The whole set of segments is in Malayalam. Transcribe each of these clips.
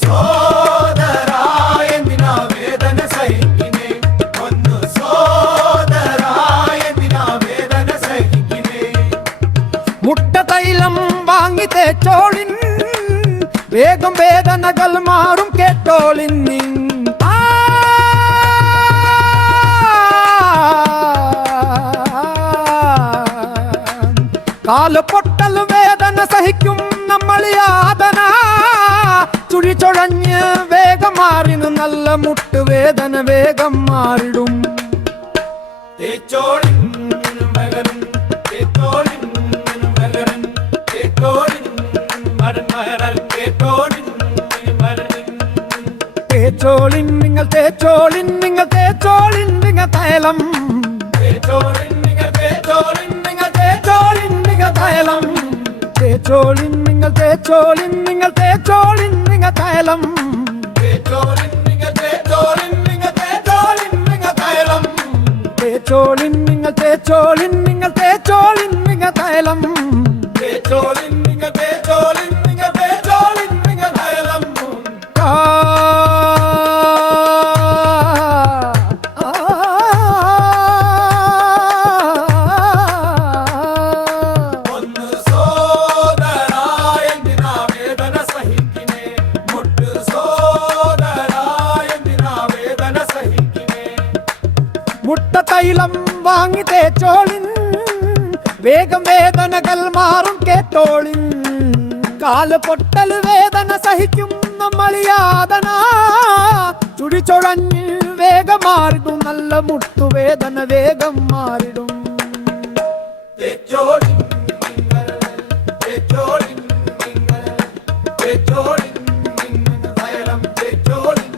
സോദരാ എന്തിനാ വേദന സഹിക്കിനേ പൊന്നു സോദരാ എന്തിനാ വേദന സഹിക്കിനേ മുട്ട തൈലം വാങ്ങി തേച്ചോളിൻ വേഗം വേദനകൾ മാറും കേട്ടോളിൻ കാലുപൊട്ടൽ വേദന സഹിക്കും നമ്മൾ യാതന ചുഴിച്ചൊഴഞ്ഞ് വേഗം മാറിനു നല്ല മുട്ടുവേദന വേഗം മാറിടും തേച്ചോളിൻ മകരൻ തേച്ചോളിൻ മകരൻ തേച്ചോളിൻ മരൻ തേച്ചോളിൻ മരൻ തേച്ചോളിൻ നിങ്ങൾ തേച്ചോളിൻ നിങ്ങൾ തേച്ചോളിൻ നിങ്ങൾ തൈലം തേച്ചോളിൻ നിങ്ങൾ തേച്ചോളിൻ നിങ്ങൾ തേച്ചോളിൻ നിങ്ങൾ തൈലം തേച്ചോളിൻ നിങ്ങൾ തേച്ചോളിൻ നിങ്ങൾ തേച്ചോളിൻ നിങ്ങൾ തൈലം തേച്ചോളിൻ നിങ്ങൾ തേച്ചോളിൻ നിങ്ങൾ തേച്ചോളിൻ നിങ്ങൾ തൈലം തേച്ചോളിൻ നിങ്ങൾ തേച്ചോളിൻ നിങ്ങൾ തേച്ചോളിൻ നിങ്ങൾ തൈലം തേച്ചോളിൻ നിങ്ങൾ തേച്ചോളിൻ നിങ്ങൾ തേച്ചോളിൻ നിങ്ങൾ തൈലം പൊന്നു സോദരാ എന്തിനാ വേദന സഹിക്കിനേ മുട്ടു സോദരാ എന്തിനാ വേദന സഹിക്കിനേ മുട്ട തൈലം വാങ്ങി തേച്ചോളിൻ വേഗം വേദനകൾ മാറും കേട്ടോളിൻ കാല് പൊട്ടൽ വേദന സഹിക്കും നമ്മൾ യാതന ചുടിച്ചൊഴഞ്ഞ് വേഗം മാറിടും നല്ല മുട്ടുവേദന വേഗം മാറിടും തേച്ചോളിൻ തേച്ചോളിൻ തേച്ചോളിൻ തൈലം തേച്ചോളിൻ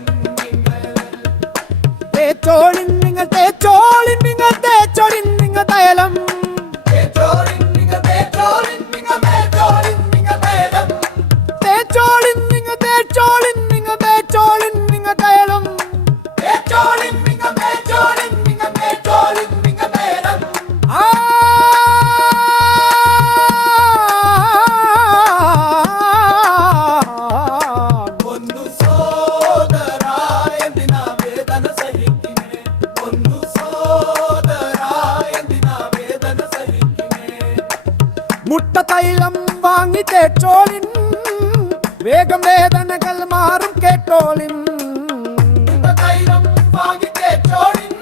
തേച്ചോളിൻ നിങ്ങൾ തേച്ചോളിൻ നിങ്ങൾ തേച്ചോളിൻ നിങ്ങൾ തൈലം തേച്ചോളിൻ നിങ്ങൾ തേച്ചോളിൻ നിങ്ങൾ തേച്ചോളിൻ നിങ്ങൾ തൈലം തേച്ചോളിൻ നിങ്ങൾ തേച്ചോളിൻ നിങ്ങൾ തേച്ചോളിൻ നിങ്ങൾ തൈലം തേച്ചോളിൻ നിങ്ങൾ തേച്ചോളിൻ നിങ്ങൾ തേച്ചോളിൻ നിങ്ങൾ തൈലം പൊന്നു സോദരാ എന്തിനാ വേദന സഹിക്കിനേ പൊന്നു സോദരാ എന്തിനാ വേദന സഹിക്കിനേ മുട്ട തൈലം വാങ്ങി തേച്ചോളിൻ വേഗം വേദനകൾ മാറും കേട്ടോളിൻ തൈലം വാങ്ങി തേച്ചോളിൻ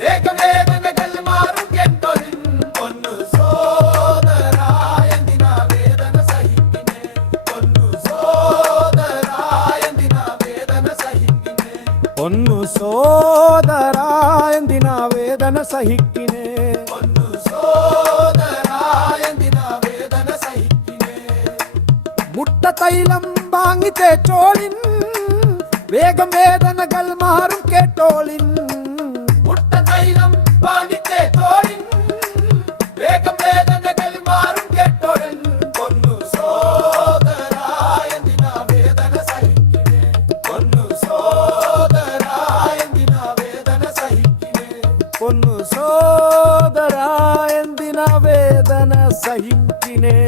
വേഗം വേദനകൾ മാറും കേട്ടോളിൻ പൊന്നു സോദരാ എന്തിനാ വേദന സഹിക്കിനേ പൊന്നു സോദരാ എന്തിനാ വേദന സഹിക്കിനേ ഒന്നു സോദരാ എന്തിനാ വേദന സഹിക്കിനേ പൊന്നു സോദരാ എന്തിനാ വേദന സഹിക്കിനേ മുട്ട തൈലം വാങ്ങി തേച്ചോളിൻ വേഗം വേദനകൾ മാറും കേട്ടോളിൻ മുട്ട തൈലം വാങ്ങി തേച്ചോളിൻ വേഗം വേദനകൾ മാറും കേട്ടോളിൻ പൊന്നു സോദരാ എന്തിനാ വേദന സഹിക്കിനേ പൊന്നു സോദരാ എന്തിനാ വേദന സഹിക്കിനേ ഒന്നു സോദരാ എന്തിനാ വേദന സഹിക്കിനേ